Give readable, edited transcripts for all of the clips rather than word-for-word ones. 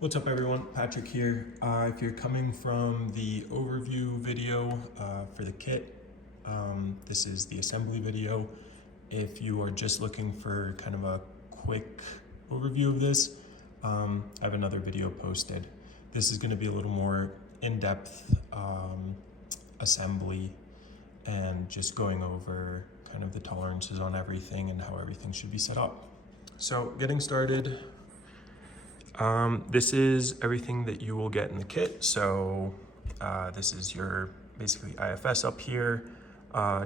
What's up everyone, Patrick here. If you're coming from the overview video for the kit, this is the assembly video. If you are just looking for kind of a quick overview of this, I have another video posted. This is going to be a little more in-depth assembly and just going over kind of the tolerances on everything and how everything should be set up. So getting started, this is everything that you will get in the kit. So this is your basically IFS up here,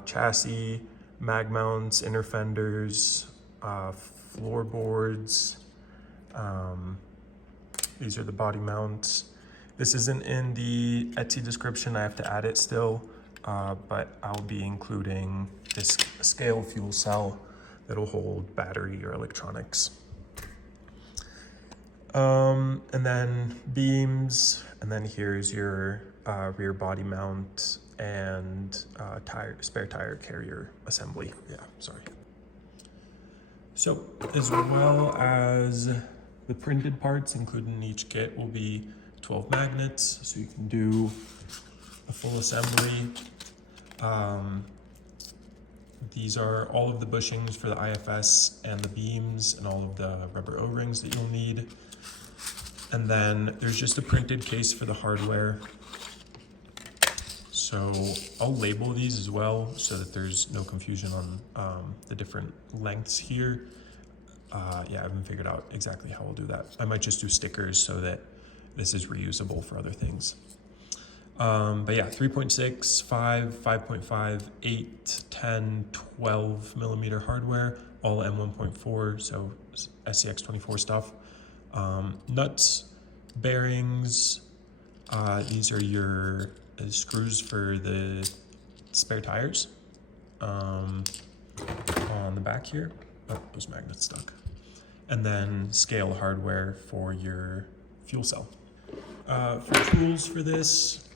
chassis, mag mounts, inner fenders, floorboards. These are the body mounts. This isn't in the Etsy description, I have to add it still, but I'll be including this scale fuel cell that'll hold battery or electronics. And then beams, and then here's your rear body mount and spare tire carrier assembly. Yeah, sorry. So as well as the printed parts included in each kit will be 12 magnets, so you can do a full assembly. These are all of the bushings for the IFS and the beams and all of the rubber O-rings that you'll need. And then there's just a printed case for the hardware. So I'll label these as well so that there's no confusion on the different lengths here. Yeah, I haven't figured out exactly how I'll do that. I might just do stickers so that this is reusable for other things. But yeah, 3.6, 5, 5.5, 8, 10, 12 millimeter hardware, all M1.4, so SCX24 stuff. Nuts, bearings, these are your screws for the spare tires on the back here. Oh, those magnets stuck. And then scale hardware for your fuel cell. For tools for this,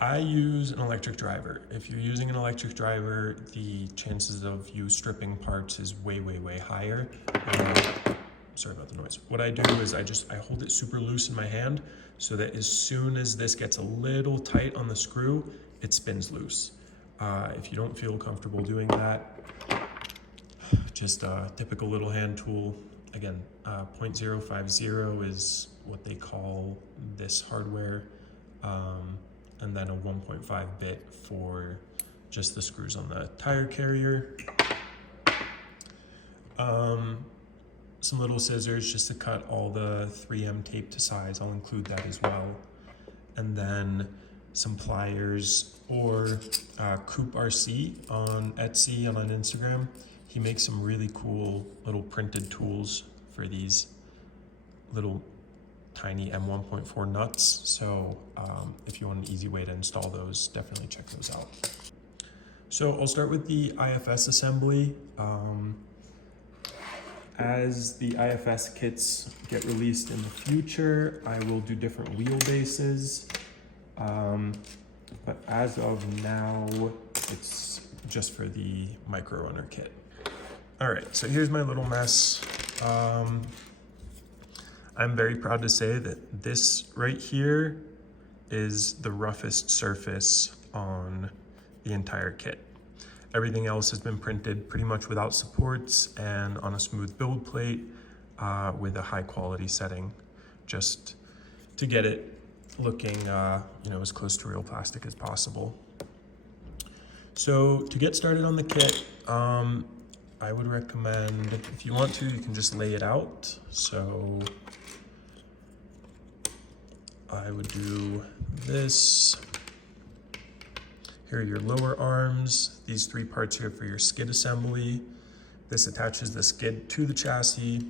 I use an electric driver. If you're using an electric driver, the chances of you stripping parts is way, way, way higher. Sorry about the noise. What I do is I hold it super loose in my hand so that as soon as this gets a little tight on the screw, it spins loose. If you don't feel comfortable doing that, just a typical little hand tool. Again, 0.050 is what they call this hardware, and then a 1.5 bit for just the screws on the tire carrier. Some little scissors just to cut all the 3M tape to size. I'll include that as well. And then some pliers or Coop RC on Etsy and on Instagram. He makes some really cool little printed tools for these little tiny M1.4 nuts. So if you want an easy way to install those, definitely check those out. So I'll start with the IFS assembly. As the IFS kits get released in the future, I will do different wheelbases. But as of now, it's just for the MicroRunner kit. All right, so here's my little mess. I'm very proud to say that this right here is the roughest surface on the entire kit. Everything else has been printed pretty much without supports and on a smooth build plate with a high quality setting, just to get it looking as close to real plastic as possible. So to get started on the kit, I would recommend, if you want to, you can just lay it out. So I would do this. Here are your lower arms. These three parts here for your skid assembly. This attaches the skid to the chassis.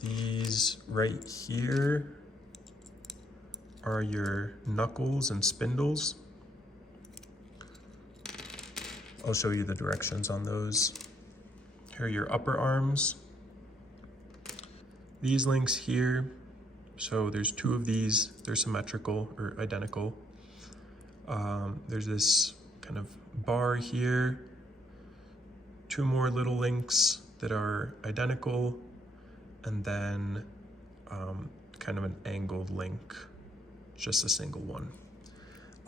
These right here are your knuckles and spindles. I'll show you the directions on those. Here are your upper arms. These links here, so there's two of these, they're symmetrical or identical. There's this kind of bar here, two more little links that are identical, and then kind of an angled link, just a single one.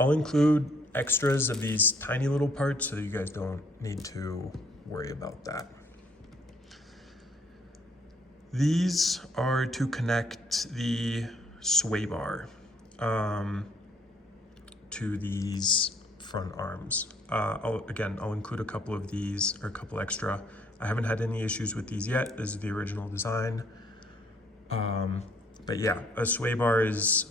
I'll include extras of these tiny little parts so that you guys don't need to worry about that. These are to connect the sway bar to these front arms. I'll include a couple of these, or a couple extra. I haven't had any issues with these yet. This is the original design. But yeah, a sway bar is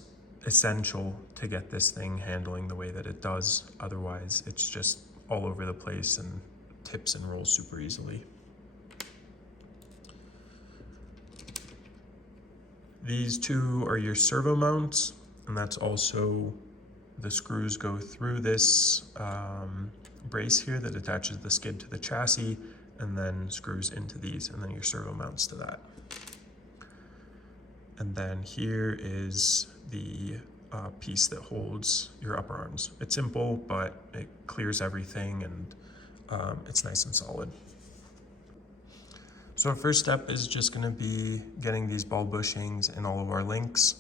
essential to get this thing handling the way that it does. Otherwise, it's just all over the place and tips and rolls super easily. These two are your servo mounts, and that's also the screws go through this brace here that attaches the skid to the chassis, and then screws into these, and then your servo mounts to that. And then here is the piece that holds your upper arms. It's simple, but it clears everything, and it's nice and solid. So our first step is just gonna be getting these ball bushings in all of our links.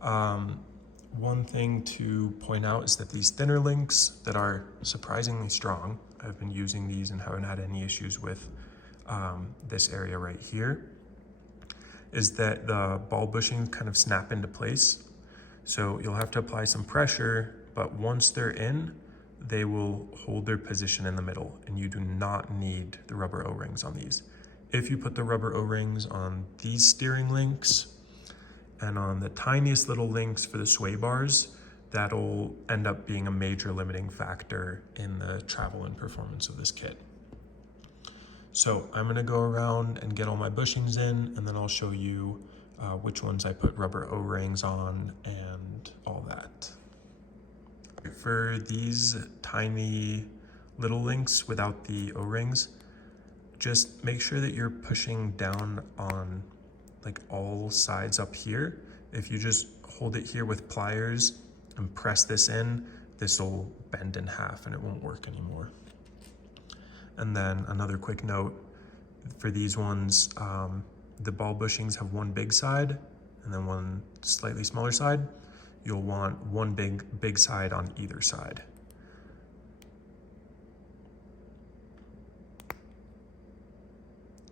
One thing to point out is that these thinner links that are surprisingly strong, I've been using these and haven't had any issues with this area right here, is that the ball bushings kind of snap into place. So you'll have to apply some pressure, but once they're in, they will hold their position in the middle, and you do not need the rubber O-rings on these. If you put the rubber O-rings on these steering links and on the tiniest little links for the sway bars, that'll end up being a major limiting factor in the travel and performance of this kit. So I'm gonna go around and get all my bushings in, and then I'll show you which ones I put rubber O-rings on and all that. For these tiny little links without the O-rings, just make sure that you're pushing down on like all sides up here. If you just hold it here with pliers and press this in, this will bend in half and it won't work anymore. And then another quick note, for these ones, the ball bushings have one big side and then one slightly smaller side. You'll want one big side on either side.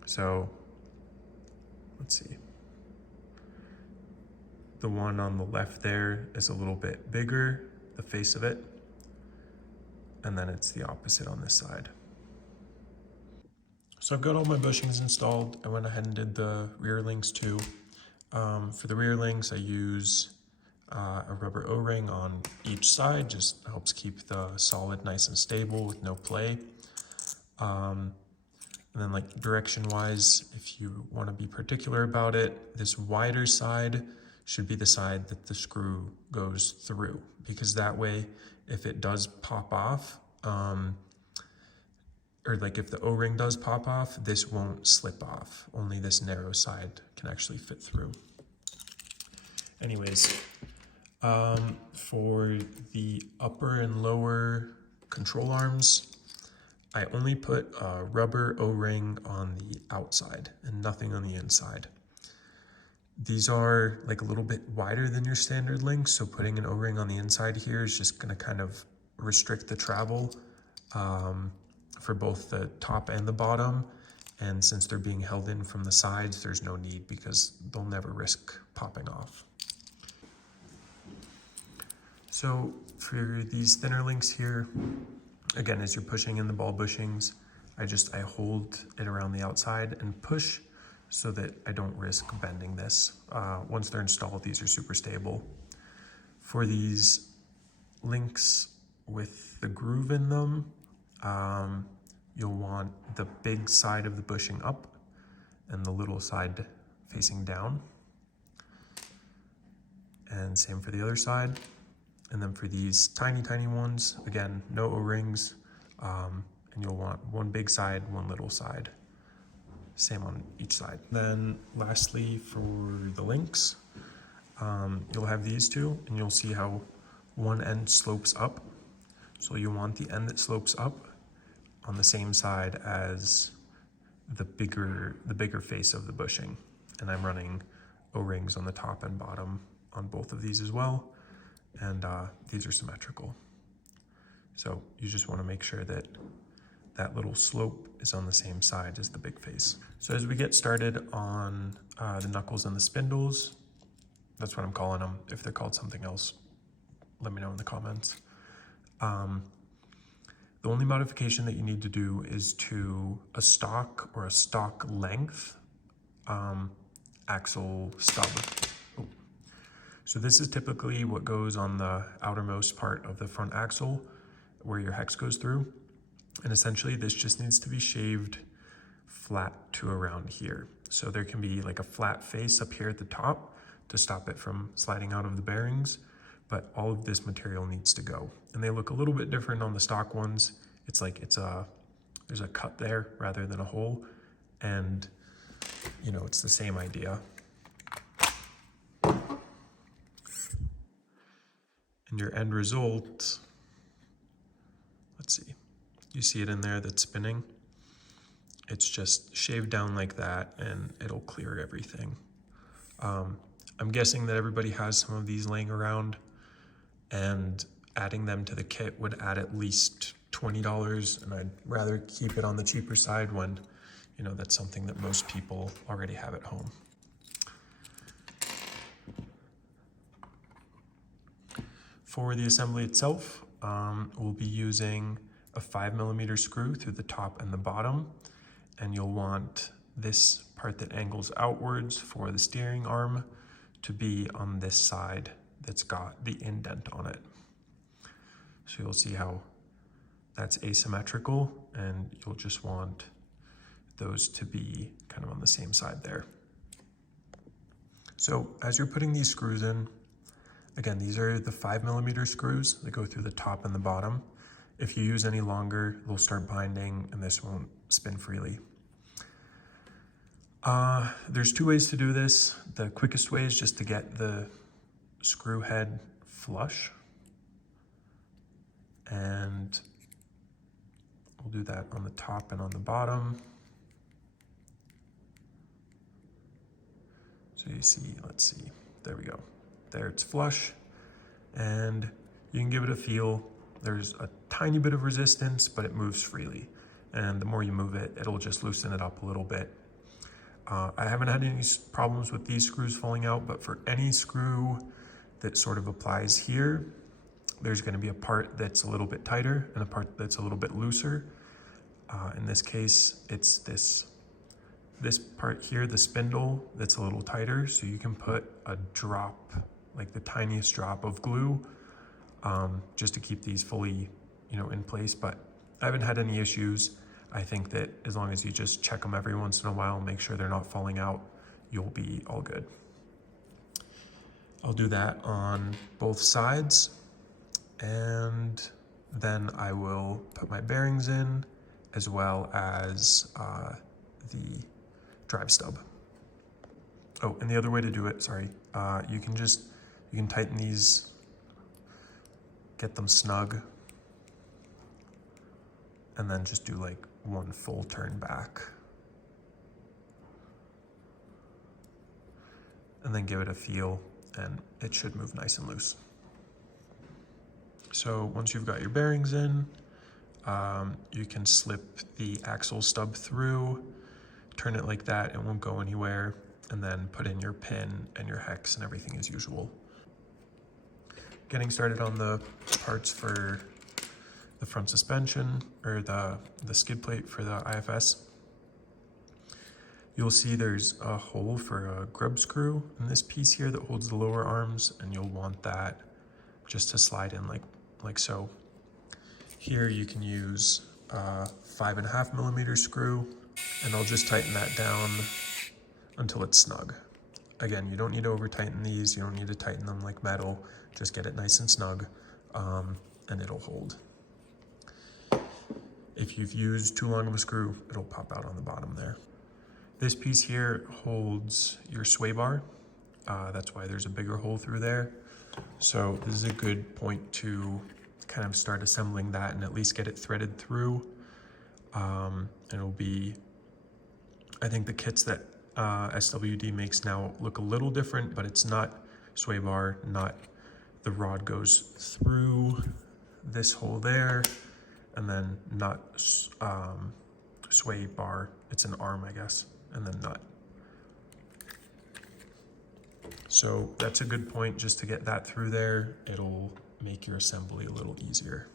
So let's see. The one on the left there is a little bit bigger, the face of it, and then it's the opposite on this side. So I've got all my bushings installed. I went ahead and did the rear links too. For the rear links, I use a rubber O-ring on each side, just helps keep the solid nice and stable with no play. And then like direction wise, if you want to be particular about it, this wider side should be the side that the screw goes through, because that way, if it does pop off, or like if the O-ring does pop off, this won't slip off. Only this narrow side can actually fit through. Anyways, for the upper and lower control arms, I only put a rubber O-ring on the outside and nothing on the inside. These are like a little bit wider than your standard links, so putting an O-ring on the inside here is just gonna kind of restrict the travel for both the top and the bottom. And since they're being held in from the sides, there's no need because they'll never risk popping off. So for these thinner links here, again, as you're pushing in the ball bushings, I hold it around the outside and push so that I don't risk bending this. Once they're installed, these are super stable. For these links with the groove in them, you'll want the big side of the bushing up and the little side facing down. And same for the other side. And then for these tiny, tiny ones, again, no O-rings, and you'll want one big side, one little side. Same on each side. Then lastly, for the links, you'll have these two, and you'll see how one end slopes up. So you want the end that slopes up on the same side as the bigger face of the bushing. And I'm running O-rings on the top and bottom on both of these as well. And these are symmetrical. So you just want to make sure that that little slope is on the same side as the big face. So as we get started on the knuckles and the spindles, that's what I'm calling them. If they're called something else, let me know in the comments. The only modification that you need to do is to a stock or a stock length axle stub. Oh. So this is typically what goes on the outermost part of the front axle where your hex goes through. And essentially this just needs to be shaved flat to around here. So there can be like a flat face up here at the top to stop it from sliding out of the bearings, but all of this material needs to go. And they look a little bit different on the stock ones. It's like there's a cut there rather than a hole. And you know, it's the same idea. And your end result, let's see, you see it in there that's spinning. It's just shaved down like that and it'll clear everything. I'm guessing that everybody has some of these laying around, and adding them to the kit would add at least $20, and I'd rather keep it on the cheaper side when, you know, that's something that most people already have at home. For the assembly itself, we'll be using a 5mm screw through the top and the bottom, and you'll want this part that angles outwards for the steering arm to be on this side that's got the indent on it. So you'll see how that's asymmetrical, and you'll just want those to be kind of on the same side there. So as you're putting these screws in, again, these are the 5mm screws that go through the top and the bottom. If you use any longer, they'll start binding and this won't spin freely. There's two ways to do this. The quickest way is just to get the screw head flush, and we'll do that on the top and on the bottom. So you see, let's see, there we go. There, it's flush, and you can give it a feel. There's a tiny bit of resistance, but it moves freely. And the more you move it, it'll just loosen it up a little bit. I haven't had any problems with these screws falling out, but for any screw that sort of applies here, there's going to be a part that's a little bit tighter and a part that's a little bit looser. In this case, it's this part here, the spindle, that's a little tighter, so you can put a drop, like the tiniest drop of glue, just to keep these fully, you know, in place. But I haven't had any issues. I think that as long as you just check them every once in a while and make sure they're not falling out, you'll be all good. I'll do that on both sides, and then I will put my bearings in, as well as the drive stub. Oh, and the other way to do it, sorry, you can tighten these, get them snug, and then just do like one full turn back. And then give it a feel, and it should move nice and loose. So once you've got your bearings in, you can slip the axle stub through, turn it like that, it won't go anywhere, and then put in your pin and your hex and everything as usual. Getting started on the parts for the front suspension, or the skid plate for the IFS. You'll see there's a hole for a grub screw in this piece here that holds the lower arms, and you'll want that just to slide in like so. Here you can use a 5.5mm screw, and I'll just tighten that down until it's snug. Again, you don't need to over tighten these, you don't need to tighten them like metal, just get it nice and snug, and it'll hold. If you've used too long of a screw, it'll pop out on the bottom there. This piece here holds your sway bar. That's why there's a bigger hole through there. So this is a good point to kind of start assembling that and at least get it threaded through. And it'll be I think the kits that SWD makes now look a little different, but it's not sway bar, not the rod goes through this hole there, and then not sway bar. It's an arm, I guess, and then nut. So that's a good point, just to get that through there. It'll make your assembly a little easier.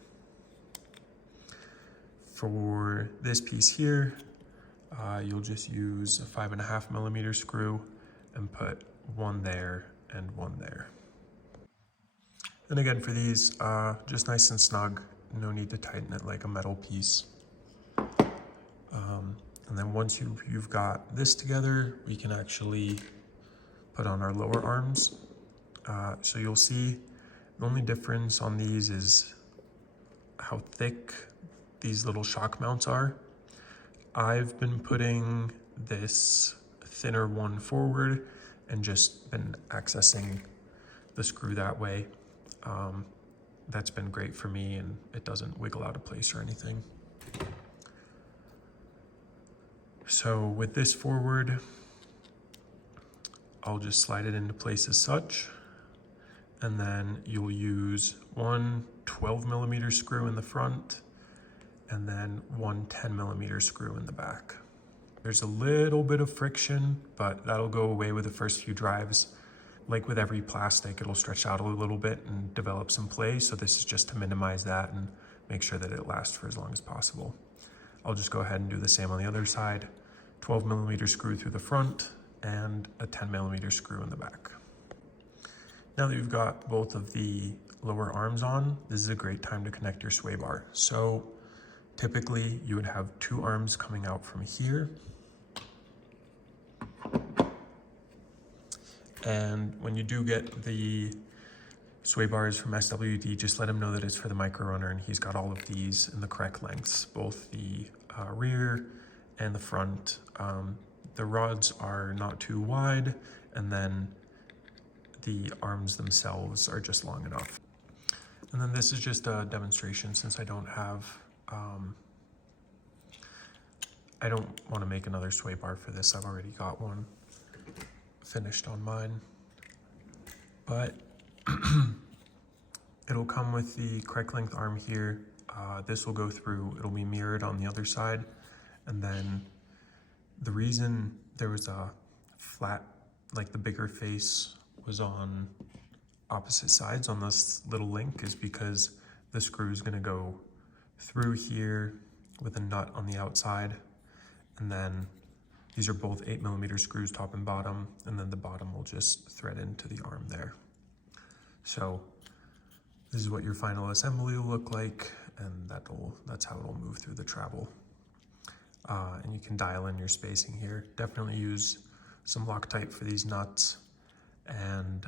For this piece here, you'll just use a 5.5mm screw and put one there and one there. And again, for these, just nice and snug, no need to tighten it like a metal piece. And then once you've got this together, we can actually put on our lower arms. So you'll see the only difference on these is how thick these little shock mounts are. I've been putting this thinner one forward and just been accessing the screw that way. That's been great for me, and it doesn't wiggle out of place or anything. So with this forward, I'll just slide it into place as such, and then you'll use one 12mm screw in the front and then one 10mm screw in the back. There's a little bit of friction, but that'll go away with the first few drives. Like with every plastic, it'll stretch out a little bit and develop some play, so this is just to minimize that and make sure that it lasts for as long as possible. I'll just go ahead and do the same on the other side. 12mm screw through the front and a 10mm screw in the back. Now that you've got both of the lower arms on, this is a great time to connect your sway bar. So typically you would have two arms coming out from here. And when you do get the sway bars from SWD, just let him know that it's for the MicroRunner, and he's got all of these in the correct lengths, both the rear and the front. The rods are not too wide, and then the arms themselves are just long enough. And then this is just a demonstration, since I don't have, I don't want to make another sway bar for this. I've already got one finished on mine, but it'll come with the correct length arm here. This will go through, it'll be mirrored on the other side. And then the reason there was a flat, like the bigger face was on opposite sides on this little link, is because the screw is going to go through here with a nut on the outside, and then these are both 8mm screws, top and bottom, and then the bottom will just thread into the arm there. So this is what your final assembly will look like, and that's how it'll move through the travel. And you can dial in your spacing here. Definitely use some Loctite for these nuts, and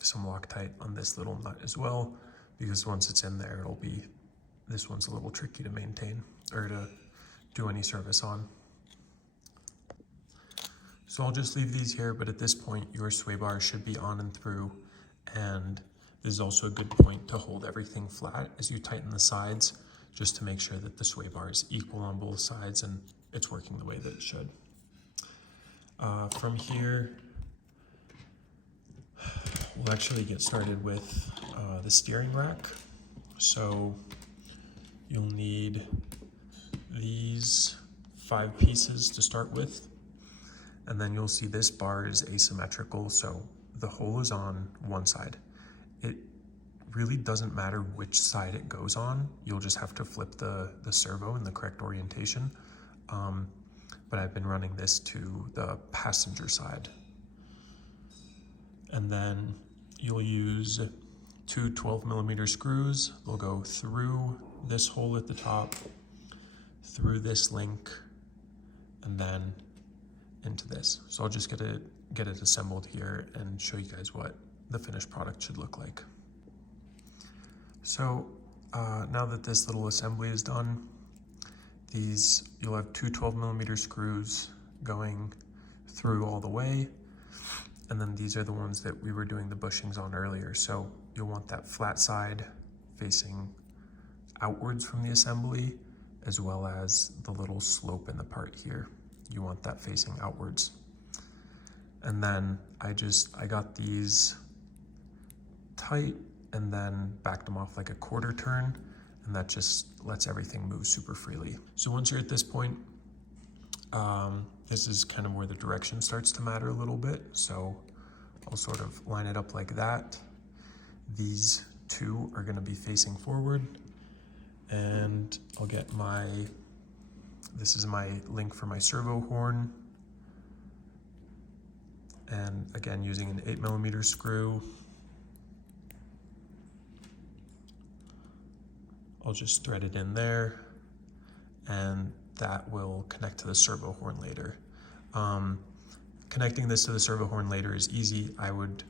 some Loctite on this little nut as well, because once it's in there, this one's a little tricky to maintain or to do any service on. So I'll just leave these here, but at this point your sway bar should be on and through, and this is also a good point to hold everything flat as you tighten the sides, just to make sure that the sway bar is equal on both sides and it's working the way that it should. From here, we'll actually get started with the steering rack. So you'll need these 5 pieces to start with, and then you'll see this bar is asymmetrical, so the hole is on one side. It really doesn't matter which side it goes on. You'll just have to flip the servo in the correct orientation. But I've been running this to the passenger side. And then you'll use 2 12mm screws. They'll go through this hole at the top, through this link, and then into this. So I'll just get it assembled here and show you guys what the finished product should look like. So now that this little assembly is done, you'll have 2 12mm screws going through all the way, and then these are the ones that we were doing the bushings on earlier. So you'll want that flat side facing outwards from the assembly, as well as the little slope in the part here. you want that facing outwards. And then I got these tight and then backed them off like a quarter turn, and that just lets everything move super freely. So once you're at this point, this is kind of where the direction starts to matter a little bit. So I'll sort of line it up like that. These two are gonna be facing forward, and I'll get this is my link for my servo horn. And again, using an 8mm screw, I'll just thread it in there, and that will connect to the servo horn later. Connecting this to the servo horn later is easy. I would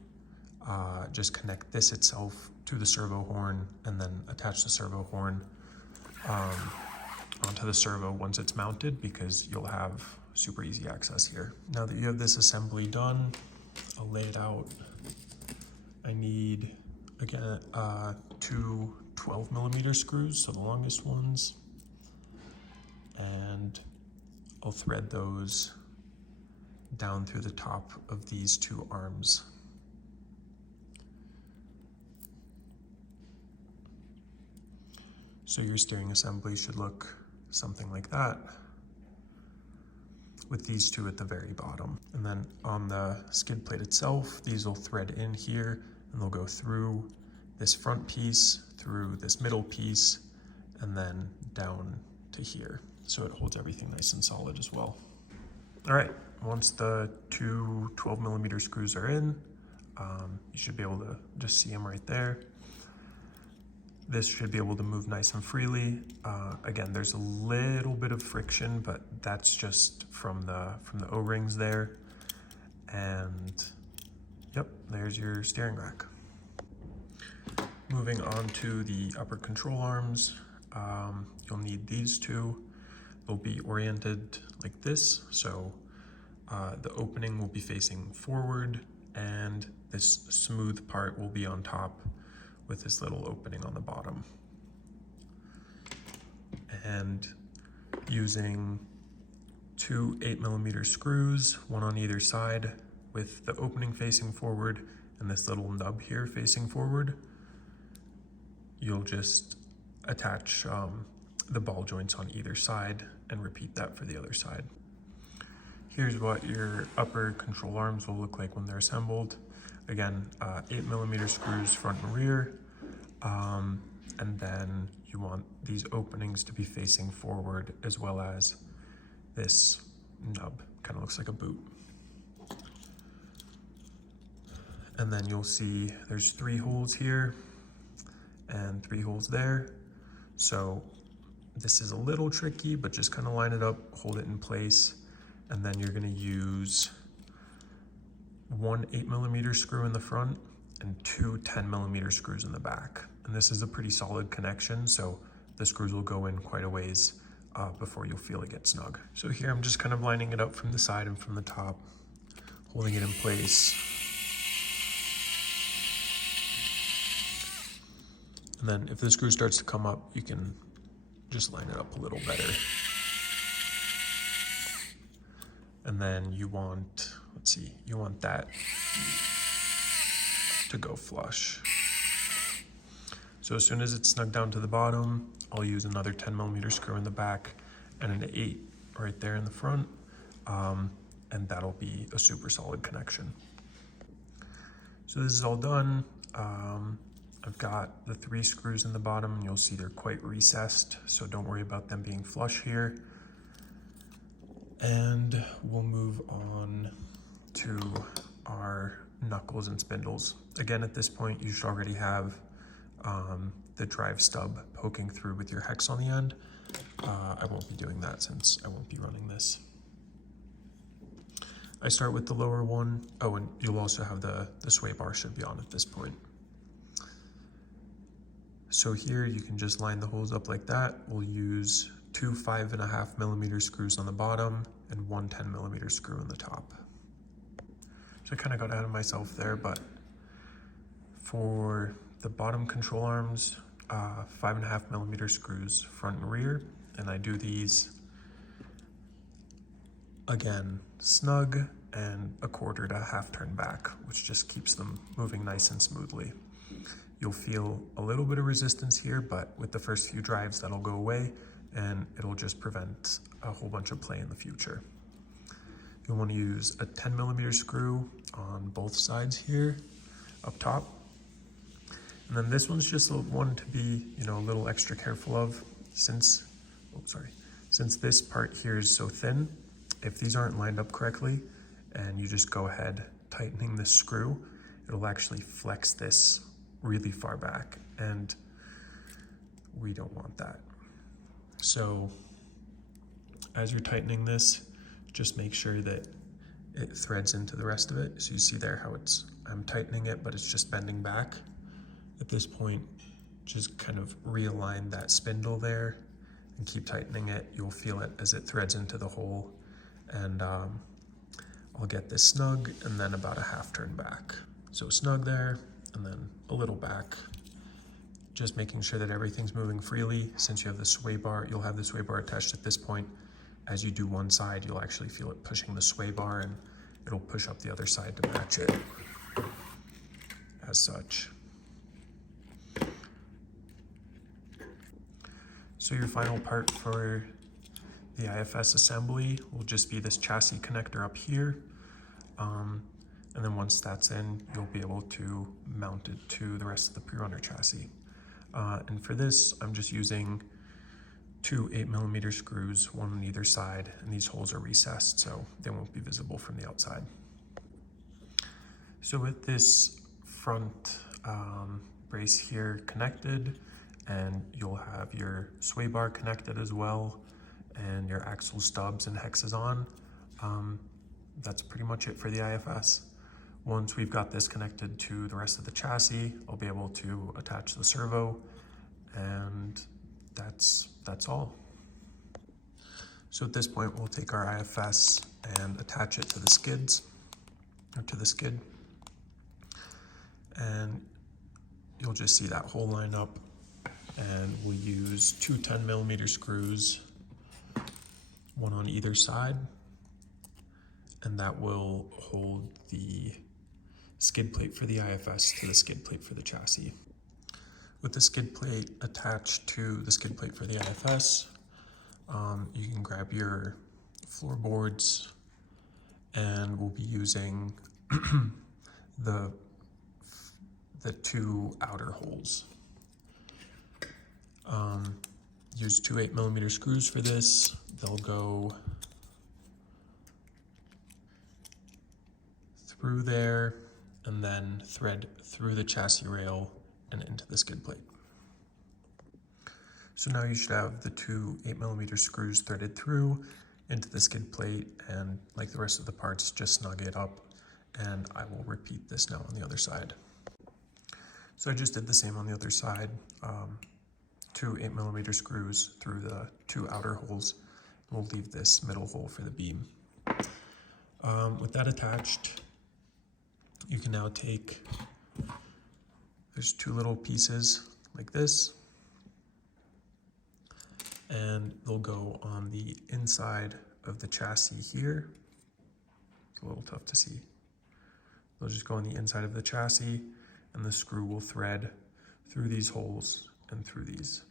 just connect this itself to the servo horn and then attach the servo horn onto the servo once it's mounted, because you'll have super easy access here. Now that you have this assembly done, I'll lay it out. I need, again, two 12mm screws, so the longest ones, and I'll thread those down through the top of these two arms. So your steering assembly should look something like that, with these two at the very bottom. And then on the skid plate itself, these will thread in here, and they'll go through this front piece, through this middle piece, and then down to here. So it holds everything nice and solid as well. All right, once the two 12mm screws are in, you should be able to just see them right there. This should be able to move nice and freely. Again, there's a little bit of friction, but that's just from the O-rings there. And yep, there's your steering rack. Moving on to the upper control arms, you'll need these two. They'll be oriented like this, so the opening will be facing forward, and this smooth part will be on top with this little opening on the bottom. And using two 8mm screws, one on either side, with the opening facing forward and this little nub here facing forward, you'll just attach the ball joints on either side and repeat that for the other side. Here's what your upper control arms will look like when they're assembled. Again, 8mm screws front and rear, and then you want these openings to be facing forward, as well as this nub, kind of looks like a boot. And then you'll see there's 3 holes here and 3 holes there. So this is a little tricky, but just kind of line it up, hold it in place, and then you're gonna use one 8mm screw in the front and 2 10mm screws in the back. And this is a pretty solid connection, so the screws will go in quite a ways before you'll feel it get snug. So here I'm just kind of lining it up from the side and from the top, holding it in place. And then if the screw starts to come up, you can just line it up a little better. And then you want, let's see, you want that to go flush. So as soon as it's snug down to the bottom, I'll use another 10mm screw in the back and an 8 right there in the front, and that'll be a super solid connection. So this is all done. I've got the 3 screws in the bottom, and you'll see they're quite recessed, so don't worry about them being flush here. And we'll move on to our knuckles and spindles. Again, at this point, you should already have the drive stub poking through with your hex on the end. I won't be doing that since I won't be running this. I start with the lower one. Oh, and you'll also have the sway bar should be on at this point. So here you can just line the holes up like that. We'll use 2 5.5mm screws on the bottom and 1 10mm screw on the top. So I kind of got ahead of myself there, but for the bottom control arms, 5.5mm screws front and rear, and I do these again, snug and a quarter to a half turn back, which just keeps them moving nice and smoothly. You'll feel a little bit of resistance here, but with the first few drives, that'll go away and it'll just prevent a whole bunch of play in the future. You'll want to use a 10mm screw on both sides here, up top. And then this one's just one to be, a little extra careful of since this part here is so thin. If these aren't lined up correctly and you just go ahead tightening this screw, it'll actually flex this really far back, and we don't want that. So as you're tightening this, just make sure that it threads into the rest of it. So you see there how I'm tightening it, but it's just bending back. At this point, just kind of realign that spindle there and keep tightening it. You'll feel it as it threads into the hole, and I'll get this snug and then about a half turn back. So snug there and then a little back, just making sure that everything's moving freely. Since you have the sway bar, you'll have the sway bar attached at this point. As you do one side, you'll actually feel it pushing the sway bar, and it'll push up the other side to match it as such. So your final part for the IFS assembly will just be this chassis connector up here. And then once that's in, you'll be able to mount it to the rest of the MicroRunner chassis. And for this, I'm just using 2 8mm screws, one on either side, and these holes are recessed, so they won't be visible from the outside. So with this front brace here connected, and you'll have your sway bar connected as well, and your axle stubs and hexes on. That's pretty much it for the IFS. Once we've got this connected to the rest of the chassis, I'll be able to attach the servo, and that's all. So at this point, we'll take our IFS and attach it to the skids, or to the skid, and you'll just see that hole line up, and we'll use 2 10mm screws, one on either side, and that will hold the skid plate for the IFS to the skid plate for the chassis. With the skid plate attached to the skid plate for the IFS, you can grab your floorboards, and we'll be using the 2 outer holes. Use 2 8mm screws for this. They'll go through there and then thread through the chassis rail and into the skid plate. So now you should have the 2 8mm screws threaded through into the skid plate, and like the rest of the parts, just snug it up, and I will repeat this now on the other side. So I just did the same on the other side. 2 8mm screws through the 2 outer holes. We'll leave this middle hole for the beam. With that attached, you can now take, there's 2 little pieces like this, and they'll go on the inside of the chassis here. It's a little tough to see. They'll just go on the inside of the chassis, and the screw will thread through these holes and through these.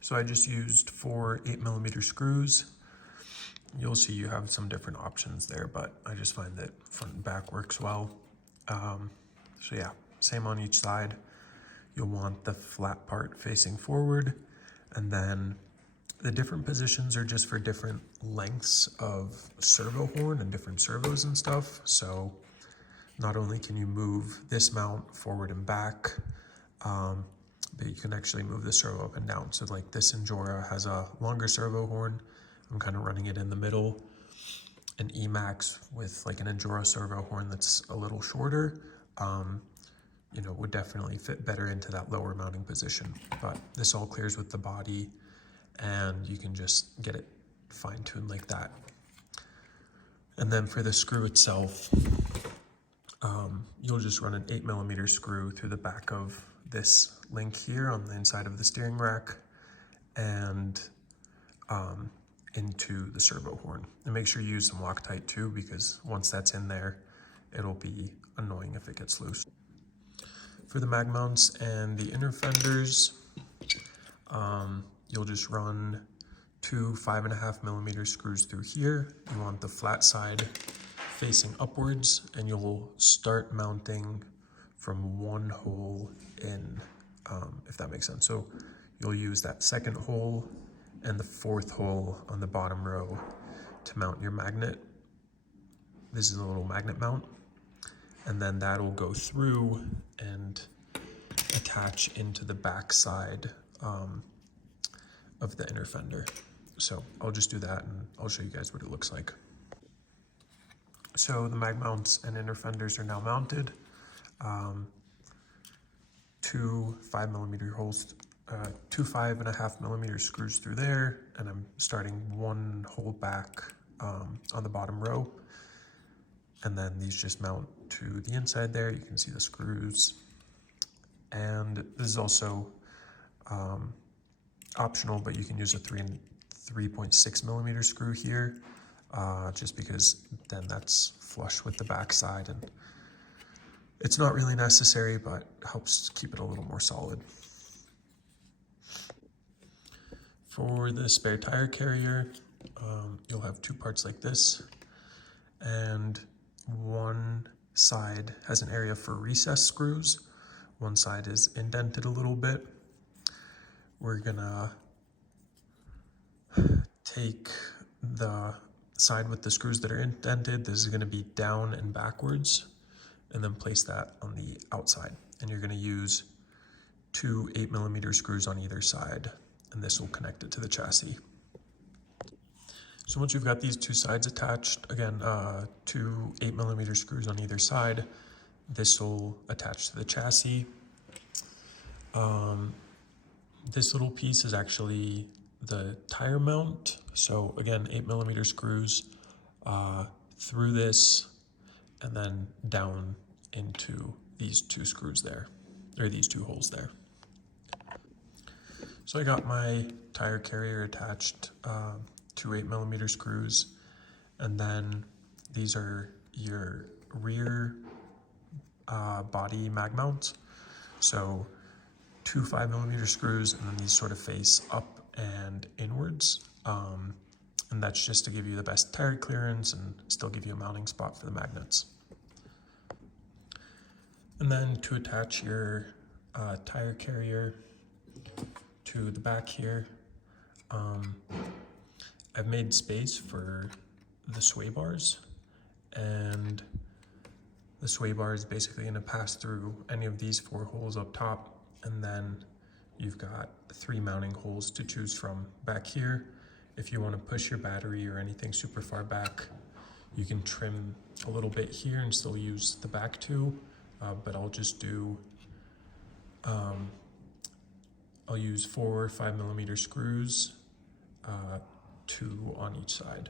So I just used 4 8mm screws. You'll see you have some different options there, but I just find that front and back works well. So yeah, same on each side. You'll want the flat part facing forward, and then the different positions are just for different lengths of servo horn and different servos and stuff. So not only can you move this mount forward and back, but you can actually move the servo up and down. So like this Injora has a longer servo horn. I'm kind of running it in the middle. An Emax with like an Injora servo horn that's a little shorter, would definitely fit better into that lower mounting position. But this all clears with the body, and you can just get it fine-tuned like that. And then for the screw itself, you'll just run an 8mm screw through the back of this link here on the inside of the steering rack, and into the servo horn. And make sure you use some Loctite too, because once that's in there, it'll be annoying if it gets loose. For the mag mounts and the inner fenders, you'll just run two 5.5mm screws through here. You want the flat side facing upwards, and you'll start mounting from one hole in, if that makes sense. So you'll use that second hole and the fourth hole on the bottom row to mount your magnet. This is a little magnet mount, and then that'll go through and attach into the back side of the inner fender. So I'll just do that and I'll show you guys what it looks like. So the mag mounts and inner fenders are now mounted. Two 5mm holes, two 5.5mm screws through there, and I'm starting one hole back on the bottom row. And then these just mount to the inside there. You can see the screws. And this is also optional, but you can use a 3.6mm screw here, just because then that's flush with the back side, and it's not really necessary, but helps keep it a little more solid. For the spare tire carrier, you'll have two parts like this, and one side has an area for recessed screws. One side is indented a little bit. We're gonna take the side with the screws that are indented. This is gonna be down and backwards, and then place that on the outside. And you're gonna use two 8mm screws on either side, and this will connect it to the chassis. So once you've got these two sides attached, again, two 8mm screws on either side, this will attach to the chassis. This little piece is actually the tire mount. So again, 8mm screws through this and then down into these two screws there, or these two holes there. So I got my tire carrier attached, two 8mm screws, and then these are your rear body mag mounts. So two 5mm screws, and then these sort of face up and inwards. And that's just to give you the best tire clearance and still give you a mounting spot for the magnets. And then to attach your tire carrier to the back here, I've made space for the sway bars, and the sway bar is basically going to pass through any of these four holes up top, and then you've got three mounting holes to choose from back here. If you want to push your battery or anything super far back, you can trim a little bit here and still use the back two, but I'll just do, I'll use four 5mm screws, two on each side.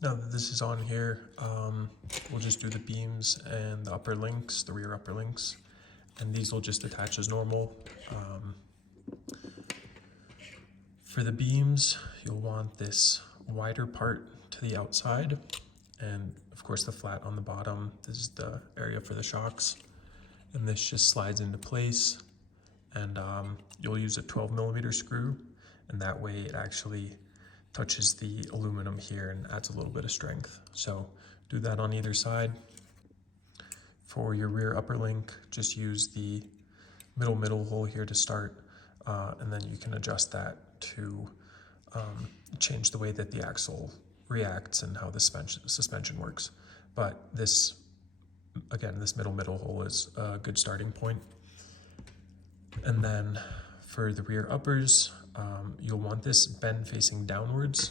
Now that this is on here, we'll just do the beams and the upper links, the rear upper links, and these will just attach as normal. For the beams, you'll want this wider part to the outside, and of course the flat on the bottom. This is the area for the shocks, and this just slides into place, and you'll use a 12mm screw, and that way it actually touches the aluminum here and adds a little bit of strength. So do that on either side. For your rear upper link, just use the middle hole here to start, and then you can adjust that to change the way that the axle reacts and how the suspension works. But this, again, this middle hole is a good starting point. And then for the rear uppers, you'll want this bend facing downwards,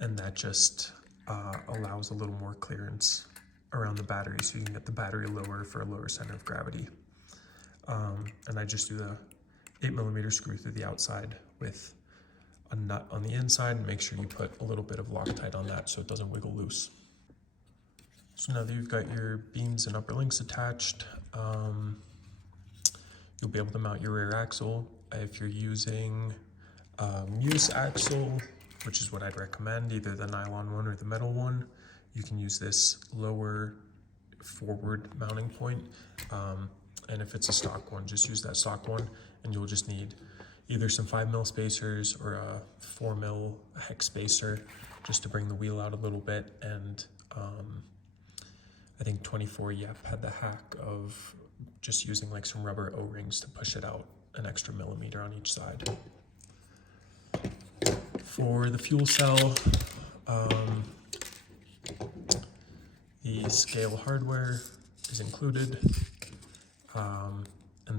and that just allows a little more clearance around the battery, so you can get the battery lower for a lower center of gravity. And I just do the 8mm screw through the outside with a nut on the inside, and make sure you put a little bit of Loctite on that so it doesn't wiggle loose. So now that you've got your beams and upper links attached, you'll be able to mount your rear axle. If you're using Muse axle, which is what I'd recommend, either the nylon one or the metal one. You can use this lower forward mounting point, and if it's a stock one, just use that stock one, and you'll just need either some 5mm spacers or a 4mm hex spacer just to bring the wheel out a little bit. And I think 24 Yep had the hack of just using like some rubber O-rings to push it out an extra millimeter on each side. For the fuel cell, the scale hardware is included, and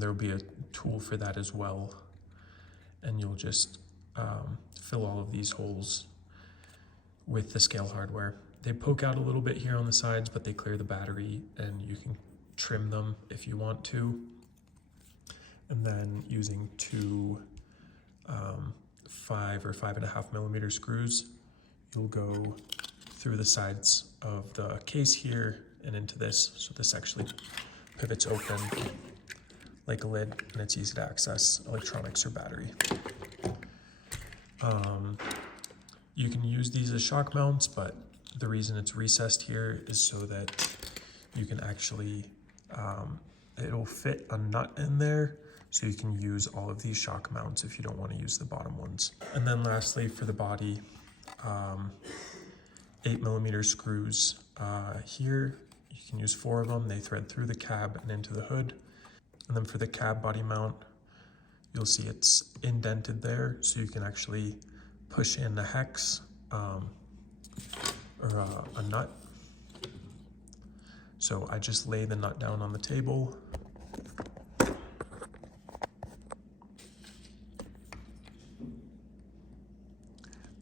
there will be a tool for that as well. And you'll just fill all of these holes with the scale hardware. They poke out a little bit here on the sides, but they clear the battery, and you can trim them if you want to. And then using two 5 or 5.5mm screws, you'll go through the sides of the case here and into this. So this actually pivots open like a lid, and it's easy to access electronics or battery. You can use these as shock mounts, but the reason it's recessed here is so that you can actually, it'll fit a nut in there, so you can use all of these shock mounts if you don't want to use the bottom ones. And then lastly, for the body, 8mm screws here. You can use 4 of them. They thread through the cab and into the hood. And then for the cab body mount, you'll see it's indented there, so you can actually push in a hex or a nut. So I just lay the nut down on the table.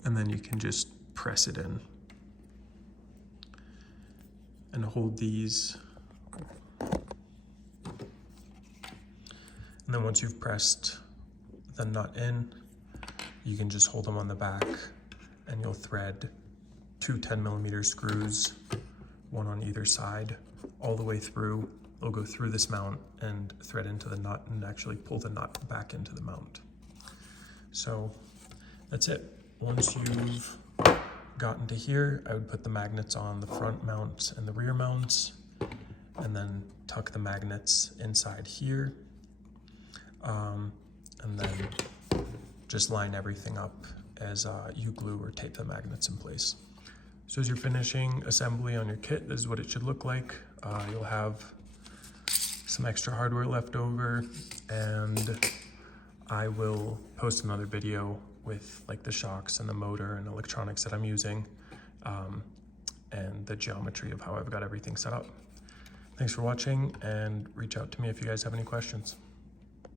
And then you can just press it in and hold these. And then once you've pressed the nut in, you can just hold them on the back, and you'll thread 2 10mm screws, one on either side, all the way through. They'll go through this mount and thread into the nut and actually pull the nut back into the mount. So that's it. Once you've gotten to here, I would put the magnets on the front mounts and the rear mounts, and then tuck the magnets inside here. And then just line everything up as you glue or tape the magnets in place. So as you're finishing assembly on your kit, this is what it should look like. You'll have some extra hardware left over, and I will post another video with like the shocks and the motor and electronics that I'm using, and the geometry of how I've got everything set up. Thanks for watching, and reach out to me if you guys have any questions.